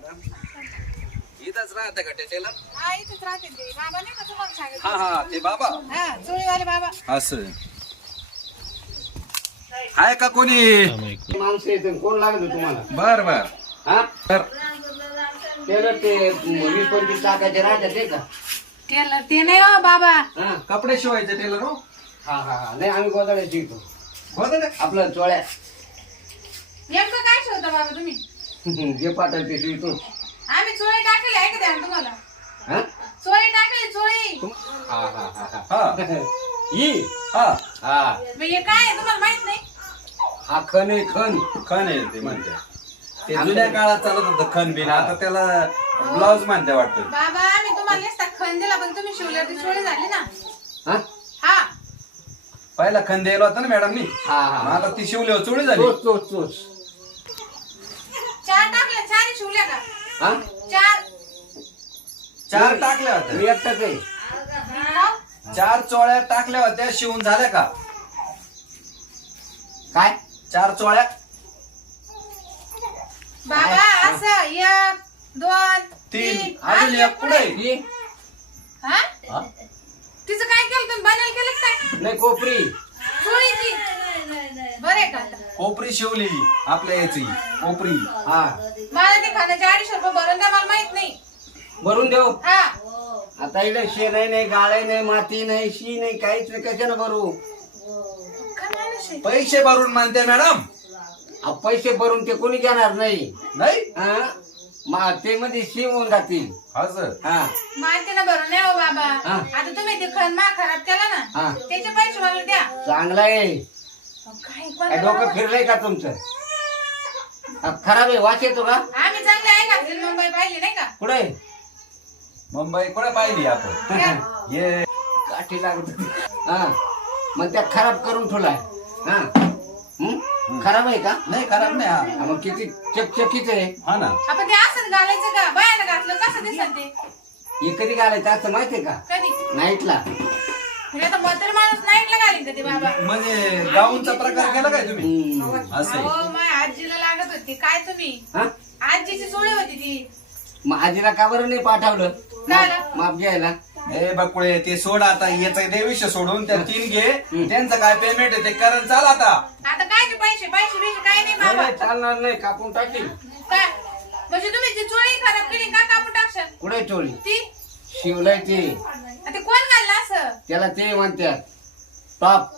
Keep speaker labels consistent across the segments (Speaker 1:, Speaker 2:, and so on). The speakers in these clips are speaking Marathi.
Speaker 1: इथंच राहते का टेटेला?
Speaker 2: हा इथेच राहते ते बाबा नाही का तुम्हाला सांगितलं.
Speaker 1: हा हा ते बाबा
Speaker 2: हा चोळीवाले बाबा.
Speaker 1: असं आहे का कोणी?
Speaker 3: माणसं येते कोण लागलं तुम्हाला?
Speaker 1: बर बर
Speaker 3: हा
Speaker 1: तर
Speaker 3: टेलर ते 20-25 टाकायचे राहतात ते का?
Speaker 2: टेलर ते नाही हो बाबा.
Speaker 3: हा
Speaker 1: कपडे शिवायचे टेलर हो.
Speaker 3: हा हा हा नाही आम्ही गोदाड्याची येतो
Speaker 1: बरं
Speaker 3: आपलं चोळ्या
Speaker 2: नेमकं काय शिवता बाबा तुम्ही?
Speaker 3: जे पाठवते ते शिवतो.
Speaker 2: आम्ही चोळी टाकली आहे का द्या तुम्हाला?
Speaker 3: हा
Speaker 2: चोळी टाकली चोळी.
Speaker 3: हा हा हा
Speaker 1: हा
Speaker 3: ही
Speaker 1: हा
Speaker 3: हा
Speaker 2: म्हणजे काय आहे तुम्हाला माहित नाही?
Speaker 3: हा खण आहे खण.
Speaker 1: खण आहे ते म्हणते. ते जुन्या काळात चालत होतं खण बिन, आता त्याला ब्लाउज म्हणते वाटतं.
Speaker 2: बाबा आम्ही तुम्हाला नुसता खण दिला पण तुम्ही शिवल्या ती चोळी झाली ना.
Speaker 3: हा
Speaker 2: हा
Speaker 1: पहिला खण द्यायला होता ना मॅडमनी,
Speaker 3: हा हा
Speaker 1: आता ती शिवल्यावर चोळी झाली.
Speaker 3: तोच तोच तोच
Speaker 2: चार टाकल्या चार शिवल्या का?
Speaker 3: हा
Speaker 2: चार.
Speaker 1: चार टाकल्या
Speaker 3: मी
Speaker 1: होत्या,
Speaker 3: एकटाच आहे.
Speaker 2: हा?
Speaker 1: 4 चोळ्या टाकल्या होत्या, शिवून झाल्या का?
Speaker 3: काय
Speaker 1: 4 चोळ्या
Speaker 2: बाबा असं 1 2
Speaker 1: 3
Speaker 2: 3
Speaker 1: अजून एक पुढे.
Speaker 3: ही?
Speaker 2: हा
Speaker 1: हा?
Speaker 2: तिचं काय केलं तुम्ही? बनायला केलं का काय?
Speaker 3: नाही कोपरी
Speaker 2: चोळीची बरे का?
Speaker 1: कोपरी शिवली आपल्या याची कोपरी.
Speaker 3: हा
Speaker 2: मला ते खाण्याचे 250 रुपये भरून द्या, मला माहित नाही.
Speaker 3: भरून देऊ.
Speaker 2: हा
Speaker 3: आता इकडे शेण नाही गाळे नाही माती नाही शी नाही काहीच नाही कशानं भरू?
Speaker 2: काय माणूस आहे?
Speaker 1: पैसे भरून म्हणते मॅडम.
Speaker 3: पैसे भरून ते कोणी घेणार नाही.
Speaker 1: नाही
Speaker 3: हा ते मध्ये शी होऊन जातील.
Speaker 1: असं
Speaker 3: हा
Speaker 2: माहिती ना भरून नाही हो बाबा.
Speaker 3: हा.
Speaker 2: आता तुम्ही ते खण मा खराब केला ना,
Speaker 3: हा
Speaker 2: त्याचे पैसे मला द्या.
Speaker 3: चांगलं आहे.
Speaker 2: काय
Speaker 3: काय डोकं फिरलंय का तुमचं? खराब आहे वास येतो का?
Speaker 2: आम्ही चांगले आहे का? मुंबई पाहिली नाही का?
Speaker 3: कुठे
Speaker 1: मुंबई कुठे पाहिली आपण? ये
Speaker 3: काठी लागत हा मग त्या खराब करून ठेवलाय. हा खराब आहे का?
Speaker 1: नाही खराब नाही.
Speaker 3: हा, मग किती चकचकीच आहे.
Speaker 1: हा ना.
Speaker 2: आपण ते असंच घालायचं का? बायानं घातलं कसं दिसत ते?
Speaker 3: हे कधी घालायचं असं माहितीये का?
Speaker 2: कधी?
Speaker 3: नाईटला.
Speaker 2: म्हणजे आता म्हातारा माणूस नाईटला घालीन का ते बाबा?
Speaker 1: म्हणजे गाऊनचा प्रकार केला काय तुम्ही?
Speaker 3: हम्म.
Speaker 1: असं आहे.
Speaker 2: हो माझ्या आजीला लागत होती. काय तुम्ही?
Speaker 3: हा
Speaker 2: आजीची चोळी होती ती.
Speaker 3: मग आजीला का बरं नाही पाठवलं
Speaker 2: काला?
Speaker 3: माप घ्यायला?
Speaker 1: ए बकुळे ते सोड आता, याचा देविष्य सोडून त्या 3 घे. त्यांचं काय पेमेंट आहे ते करण चाल आता.
Speaker 2: आता काय पैसे पैसे बिशे काय नाही
Speaker 3: नाही
Speaker 2: बाबा.
Speaker 3: नाही, चालणार नाही कापून टाकील.
Speaker 2: काय म्हणजे तुम्ही ती चोळी खराब केली का? कापून टाकशाल
Speaker 3: कुठे टोळी
Speaker 2: ती?
Speaker 3: शिवलाय ते
Speaker 2: आता कोण घाललं असं?
Speaker 3: त्याला ते म्हणतात टॉप.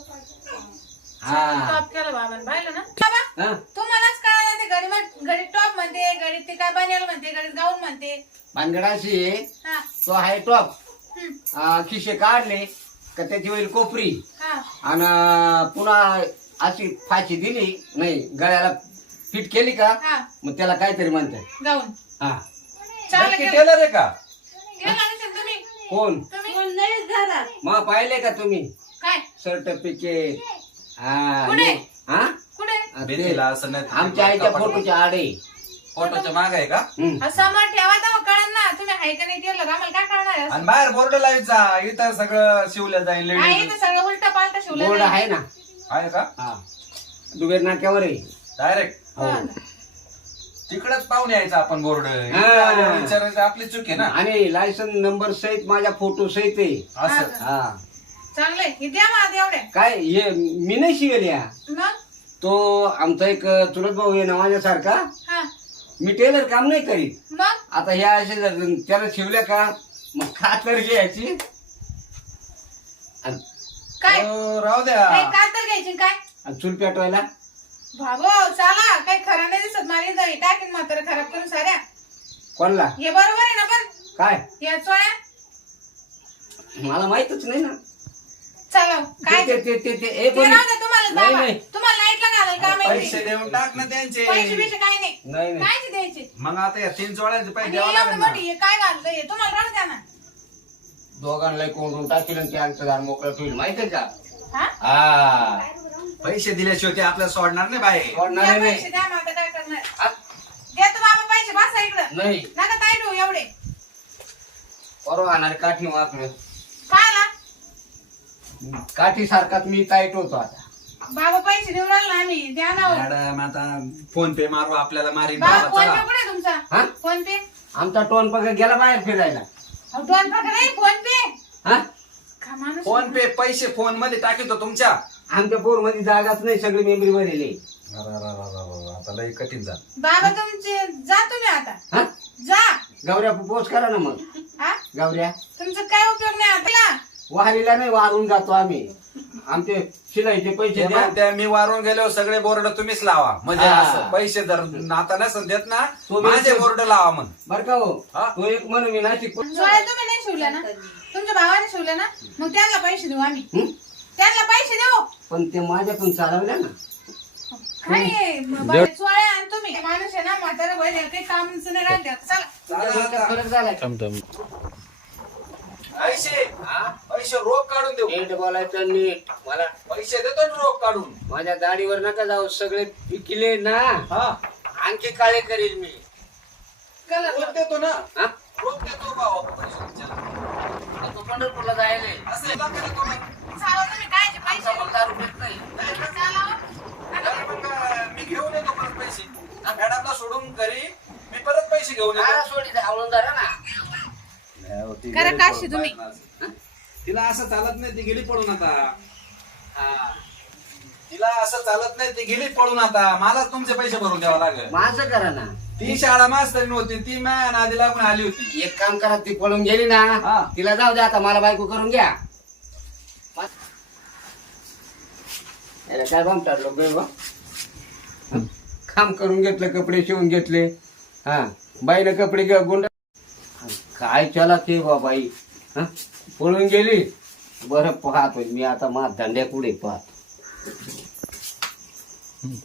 Speaker 3: हा
Speaker 2: टॉप केलं बाबांनी पाहिलं ना बाबा.
Speaker 3: हा
Speaker 2: तुम्हालाच कळलं ते घडी टॉप म्हणते, घडी ते काय बनेल म्हणते, घडी गाऊन म्हणते.
Speaker 3: भानगडाशी
Speaker 2: हा
Speaker 3: तो आहे टॉप.
Speaker 2: हम्म.
Speaker 3: खिशे काढले का त्याची होईल कोपरी
Speaker 2: हा
Speaker 3: आणि पुन्हा अशी फाशी दिली नाही गळ्याला फिट केली का
Speaker 2: हा
Speaker 3: मग त्याला काहीतरी म्हणतात.
Speaker 2: गाऊन
Speaker 3: हा
Speaker 2: चांगलं
Speaker 1: नक्की
Speaker 2: केलं.
Speaker 1: टेलर आहे का?
Speaker 2: केलं नसेल तुम्ही.
Speaker 3: कोण
Speaker 2: तुम्ही
Speaker 3: मग पाहिले का तुम्ही
Speaker 2: काय
Speaker 3: सर्टिफिकेट? हा
Speaker 2: कुठे?
Speaker 3: हा
Speaker 2: कुठे?
Speaker 3: ते
Speaker 1: भेटीला असं नाही.
Speaker 3: आमच्या आईच्या फोटोच्या आडे.
Speaker 1: फोटोच्या माग आहे का?
Speaker 2: समोर ठेवा तर कळण ना तुम्ही हाय का नाही ते आम्हाला काय कळणार आहे?
Speaker 1: आणि बाहेर बोर्ड लावायचा, इथं सगळं शिवलं जाईल.
Speaker 2: आहे
Speaker 1: लेडीज
Speaker 2: तर सगळं उलट पालट शिवलं
Speaker 3: बोर्ड
Speaker 2: नाही.
Speaker 3: आहे ना.
Speaker 1: आहे का?
Speaker 3: हा दुबेर नाक्यावर आहे.
Speaker 1: डायरेक्ट
Speaker 3: हो.
Speaker 1: तिकडच पाहून यायचं आपण बोर्ड.
Speaker 3: हा.
Speaker 1: विचारायचं आपली चूक आहे ना.
Speaker 3: आणि लायसन नंबर सहित माझ्या फोटो सहित आहे.
Speaker 1: असं
Speaker 3: हा
Speaker 2: चांगलंय हे द्या मला एवढ्या.
Speaker 3: काय हे मी नाही शिवेल या.
Speaker 2: मग
Speaker 3: तो आमचा एक चुलत भाऊ आहे ना माझ्यासारका.
Speaker 2: हा
Speaker 3: मी टेलर काम नाही करीत.
Speaker 2: मग
Speaker 3: आता ह्या असे जर त्याला शिवल्या का मग खातर घ्यायची आणि
Speaker 2: काय
Speaker 1: राहू द्या.
Speaker 2: काय तर घ्यायची काय?
Speaker 3: चूल पेटवायला.
Speaker 2: भागो चला काही खरं नाही दिसत माझी दही टाकीन म्हातारा खराब करून साऱ्या.
Speaker 3: कोणला
Speaker 2: हे बरोबर आहे ना पण
Speaker 3: काय
Speaker 2: या चोळ्या
Speaker 3: मला माहितच नाही ना.
Speaker 2: चला काय
Speaker 3: ते ते ते ते ए
Speaker 2: ते
Speaker 3: पण
Speaker 2: राहू द्या तुम्हाला
Speaker 3: नाही,
Speaker 2: बाबा.
Speaker 3: नाही.
Speaker 2: तुम्हाला नाईटला घालाल का
Speaker 1: पैसे
Speaker 2: माहिती?
Speaker 1: देऊन टाक ना त्यांचे.
Speaker 2: पैसे बिशे काय नाही.
Speaker 3: नाही नाही
Speaker 2: कायचे द्यायचे?
Speaker 1: मग आता या 3 चोळ्यांचे पैसे
Speaker 2: आणि
Speaker 1: द्यावं
Speaker 2: एवढं
Speaker 1: लागेल ना.
Speaker 2: मोठी हे काय घाललंय हे? तुम्हाला राहू द्या ना.
Speaker 3: दोघांना कोंडून टाकील आणि ते आमचं दार मोकळं ठेवलं माहितीये का?
Speaker 2: हा
Speaker 3: हा
Speaker 1: पैसे दिल्याशिवाय ते आपल्याला सोडणार नाही बाहेर.
Speaker 3: सोडणार
Speaker 2: द्या
Speaker 3: नाही.
Speaker 2: पैसे द्या मग आता काय करणार?
Speaker 3: आ?
Speaker 2: द्या तू बाबा पैसे बसा इकडं.
Speaker 3: नाही
Speaker 2: नका ताई ठेवू एवढे.
Speaker 3: परवा आणणार काठी वाकड
Speaker 2: काय आला?
Speaker 3: काठी सारखाच मी टाईट होतो आता.
Speaker 2: बाबा पैसे देऊन राहिले ना आम्ही द्या ना हो.
Speaker 1: मॅडम आता फोन पे मारू आपल्याला मारी
Speaker 2: बाबा फोन
Speaker 1: चला
Speaker 2: पे कुठे आहे तुमचा
Speaker 3: हा?
Speaker 2: फोन पे
Speaker 3: आमचा टोन पगार गेला बाहेर फिरायला
Speaker 2: दोन प्रकार नाही फोन पे
Speaker 3: हा
Speaker 2: का माणूस
Speaker 1: फोन पे पैसे फोन मध्ये टाकितो तुमच्या
Speaker 3: आमच्या पोर मध्ये जागाच नाही सगळी मेमरी भरलेली
Speaker 1: आता लय कठीण झालं
Speaker 2: बाबा तुमचे जा तुम्ही आता
Speaker 3: हा
Speaker 2: जा
Speaker 3: गौऱ्या पोच करा ना मग
Speaker 2: हा
Speaker 3: गौऱ्या
Speaker 2: तुमचा काय उपयोग नाही आता
Speaker 3: वारीला नाही वारून जातो आम्ही आमचे शिलाईचे पैसे
Speaker 1: ते
Speaker 3: द्या
Speaker 1: म्हणते, मी वारून गेलो सगळे बोर्ड तुम्हीच लावा म्हणजे
Speaker 3: हा.
Speaker 1: असं पैसे जर आता नसेल देत ना
Speaker 3: तुम्ही-
Speaker 1: माझे बोर्ड लावा मग
Speaker 3: बर का हो
Speaker 1: हा?
Speaker 3: तो एक म्हणून मी नाशिक
Speaker 2: जोड्या तुम्ही नाही शिवल्या ना तुमच्या भावाने शिवल्या ना मग त्यांना पैसे देऊ आम्ही
Speaker 3: हं?
Speaker 2: त्यांना पैसे देऊ
Speaker 3: पण ते माझ्याकडून चालवल्या ना
Speaker 2: काय चोळ्या आणि तुम्ही माणूस आहे ना म्हातारा बहिणी आहे, काही कामच नाही राहते आता. चला
Speaker 1: चला आता.
Speaker 3: फरक झालाय
Speaker 1: पैसे पैसे रोख काढून देऊ
Speaker 3: नीट बोलायचं नीट मला
Speaker 1: पैसे देतो ना रोख काढून
Speaker 3: माझ्या दाढीवर नका जाऊ सगळे पिकले ना
Speaker 1: हा
Speaker 3: आणखी काळे करील मी
Speaker 2: कलर
Speaker 1: रोख देतो ना
Speaker 3: हा
Speaker 1: रोख देतो भाऊ पैसे तुमच्याला.
Speaker 3: तो पंढरपूरला जायला
Speaker 1: असं एका कडे देतो ना.
Speaker 2: चालवा तुम्ही कायचे पैसे देऊ?
Speaker 3: दारू पेत नाही
Speaker 2: चालवा.
Speaker 1: बरं मग मी घेऊन येतो परत पैसे मॅडमला सोडून घरी मी परत पैसे घेऊन
Speaker 3: दारा
Speaker 1: येतो
Speaker 3: सोडी आवळून धरा ना
Speaker 2: करा काशी तुम्ही.
Speaker 1: तिला असं चालत नाही ती गेली पळून आता
Speaker 3: हा.
Speaker 1: तिला असं चालत नाही ती गेली पळून आता मला तुमचे पैसे भरून द्यावं लागेल
Speaker 3: माझं करा ना
Speaker 1: ती शाळा मास्तरी नव्हती ती माझ्या नादी लागून आली होती
Speaker 3: एक काम करा ती पळून गेली ना
Speaker 1: हा.
Speaker 3: तिला जाऊ द्या आता मला बायको करून घ्या याला काय बाम टाकलो बेबा काम करून घेतलं कपडे शिवून घेतले हा बाईनं कपडे गुंड काय चला ते बाई हा पळून गेली बरं पाहतोय मी आता मा धंद्या कुठे पाहत